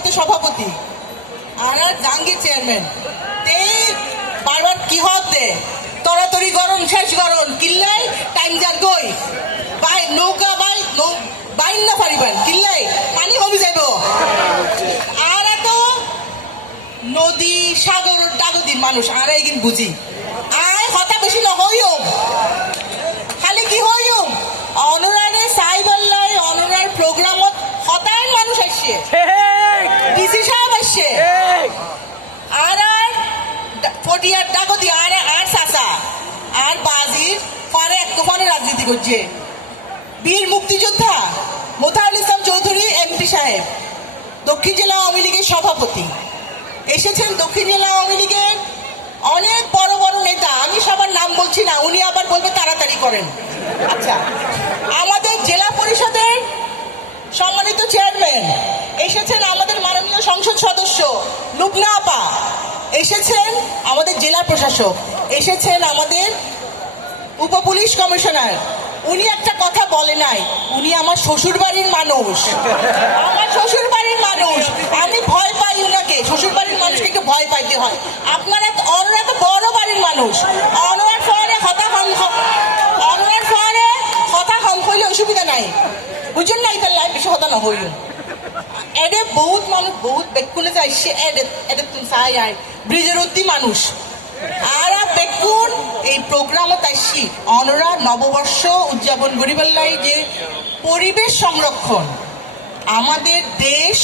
সম্মানিত সভাপতি, আর আর জাহাঙ্গীর চেয়ারম্যান। তে বারবার কি হতে তরাতরি গরম, শেষ গরম, কিল্লাই টাইম যার গই বাই, নৌকা বাই বাইন না পারিবেন কিল্লাই পানি কমি যাইব? আর এত নদী, সাগর ডাগদিন মানুষ আর এইগিন বুঝি আয় হতা বেশি নহইও খালি কি হইও অনরারে সাইবাল্লাই অনরার প্রোগ্রামত হতায় মানুষ আসছে ডিসি সাহেব আসছে আর আর ফটিয়ার ডাকতি আর আর সাসা আর বাজির ফারে এক তুফানে রাজনীতি করছে। বীর মুক্তিযোদ্ধা মোতাহার ইসলাম চৌধুরী, এমপি সাহেব, দক্ষিণ জেলা আওয়ামী লীগের সভাপতি। এসেছেন দক্ষিণ জেলা আওয়ামী লীগের অনেক বড় বড় নেতা। আমি সবার নাম বলছি না, উনি আবার বলবে তাড়াতাড়ি করেন। আচ্ছা আমাদের জেলা পরিষদের সম্মানিত চেয়ারম্যান, এসেছেন আমাদের মাননীয় সংসদ সদস্য, লুবনা আপা। এসেছেন আমাদের জেলা প্রশাসক, এসেছেন আমাদের উপ পুলিশ কমিশনার। উনি একটা কথা বলে নাই, উনি আমার শ্বশুর বাড়ির মানুষ। আমার শ্বশুর বাড়ির মানুষ। আমি ভয় পাই উনাকে শ্বশুর বাড়ির মানুষকে একটু ভয় পাইতে হয়। আপনারা অনরা তো বড় বাড়ির মানুষ। অনরার ফলে হতা অনরার ফলে হতা হম হইলে অসুবিধা নাই। বুঝুন না এটা লাইফ হতা না হইল। এডে বহুত মানুষ বহুত বেকুনে যাইছে এডে এডে তুমি চাই আয় ব্রিজের অতি মানুষ। আর বেকুন এই প্রোগ্রামত আইসি অনরা নববর্ষ উদযাপন করিবার লাই যে পরিবেশ সংরক্ষণ। আমাদের দেশ